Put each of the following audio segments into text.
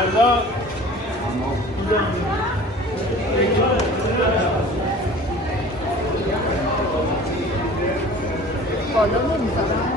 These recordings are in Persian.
فردا بالا نمیذارم.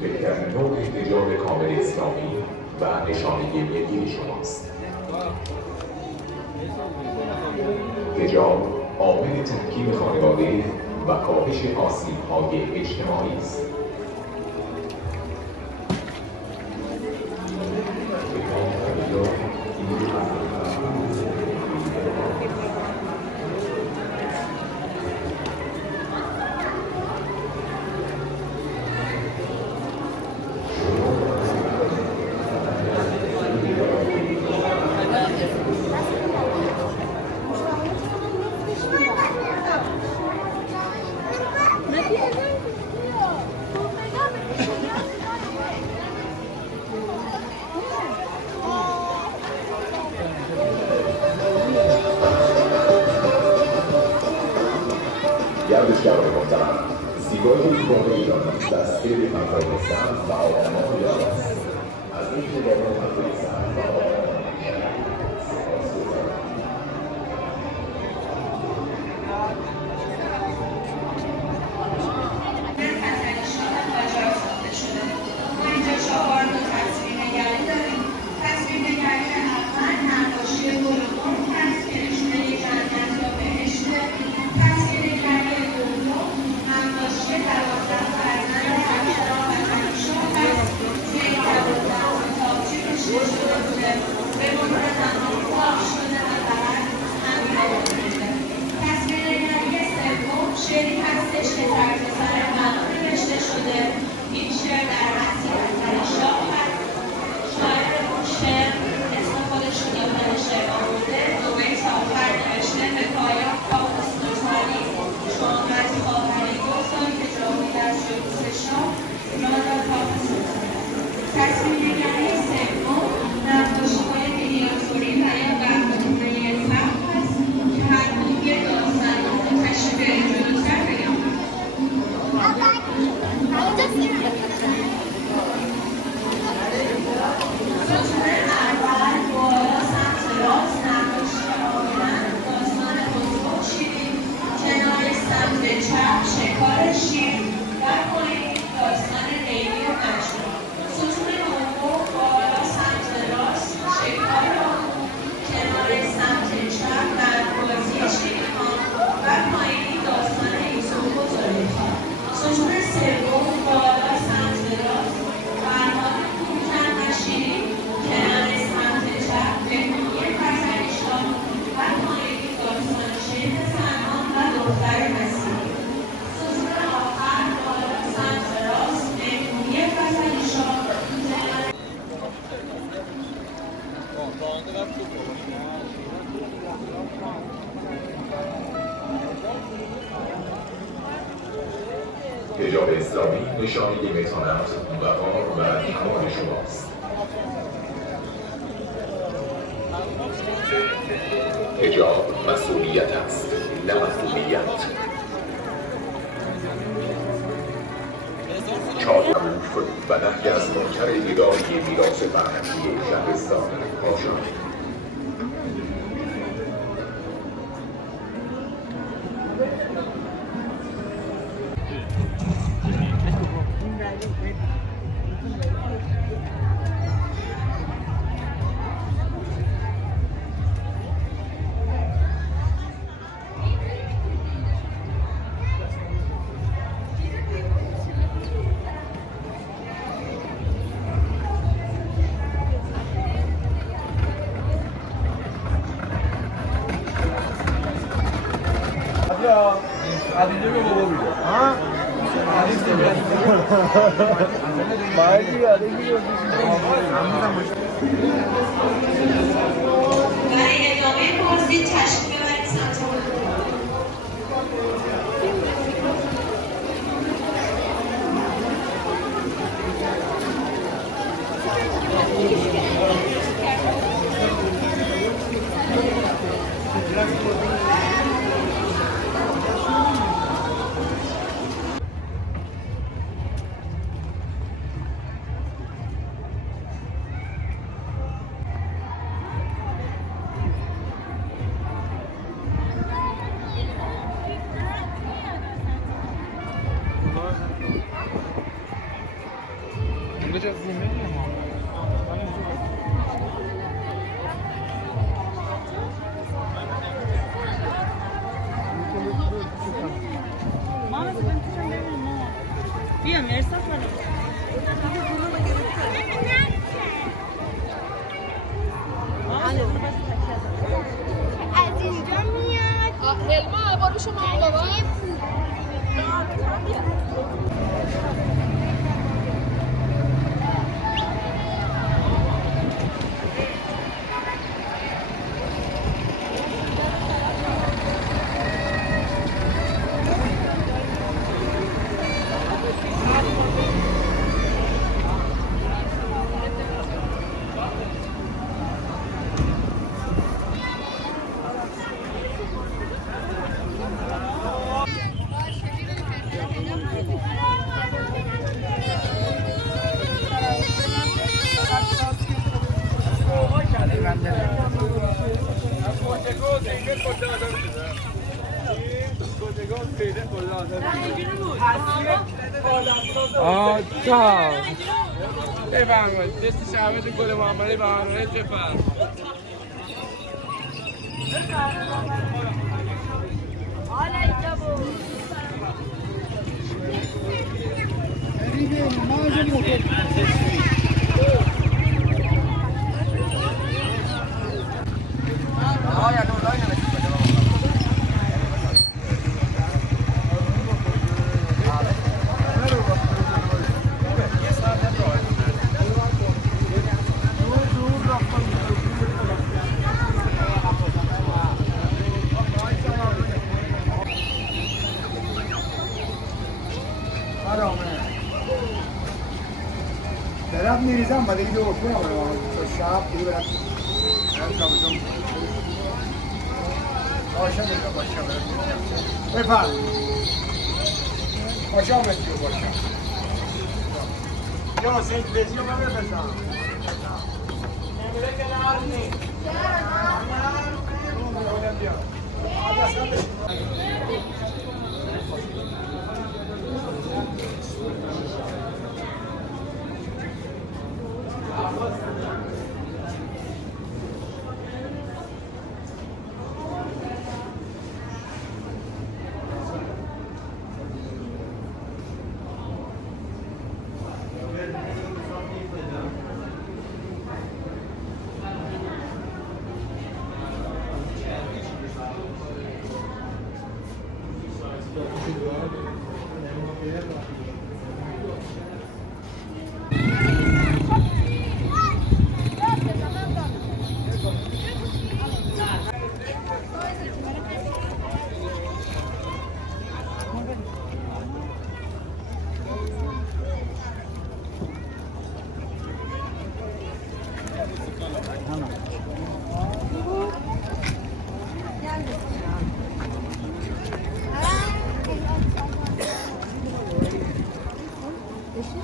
بهترین نوع حجاب کامل اسلامی و نشانه‌گیری دین شماست. حجاب عامل تحکیم خانواده و کاهش آسیب‌های اجتماعی است. گردشگران محترم، زیبایی باقی ایران دسته به فضای سبز و آبادان ایران است. از اینکه با فضای سبز و آبادان شعری هستش که تحت سر قانون نوشته شده. این شعر در مسیر شاه هست. شاعر اون شعر اسم خودش رو داخل شعر آورده. دو بیت آخر نوشته به پایان کاووس دوساری چون وقتی آخرین گفتم که جاوید از شکوس شاه یاد کاووس تصویرنگری سوم نقاشی‌های مینیاتوری و یا برنامه‌های سبک هست که هر کدوم یه داستان تشریح جلوتر بگم. ستون اول بالا سمت راست نقاشی آهن داستان بزرگ شیرین، کنار سمت چپ شکار شیر و پایین داستان لیلی و مجنون. ستون دوم بالا سمت راست شکار آهو، کنار سمت چپ برگبازی شیرین‌ها و پایین داستان یوسف و زلیخا. ستون سوم بالا سمت راست فرهاد کوهکن و شیرین، کنار سمت چپ مهمونی پسریشاه و پایین داستان شیخ سلمان و دختر مسیحی. ستون آخر بالا سمت راست مهمونی پسریشاه حجاب اسلامی نشانه متانت، وقار و کمال شماست. حجاب مسئولیت است، نه مسئولیت. چادرروف و نهی از منکر اداری میراث فرهنگی شهرستان کاشان. برای ادامه بازی تشریف ببرید سمت بیا مرسا خانم از اینجا میاد هلما برو شما بابا آتا بفرمایید دست شهبت گل محمدی بهانه‌ای بفرمایید برم میریزم بعد دیگه اوکی تا شب دیگه برم شب باشه میگم باشه بفرم باشه آمد جو باشه یا سنت بزیو من بفرم نمیره که نارنی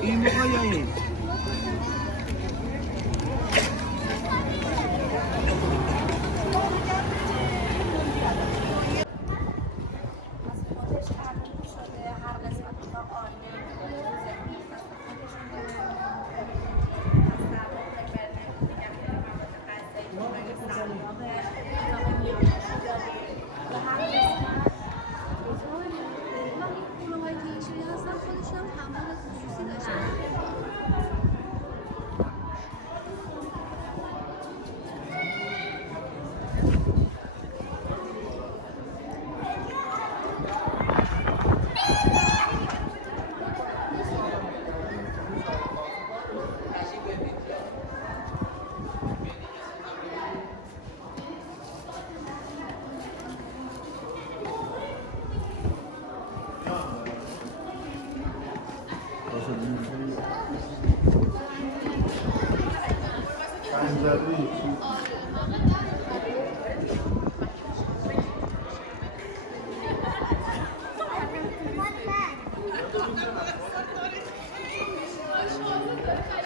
این موقع یا این خنجری What?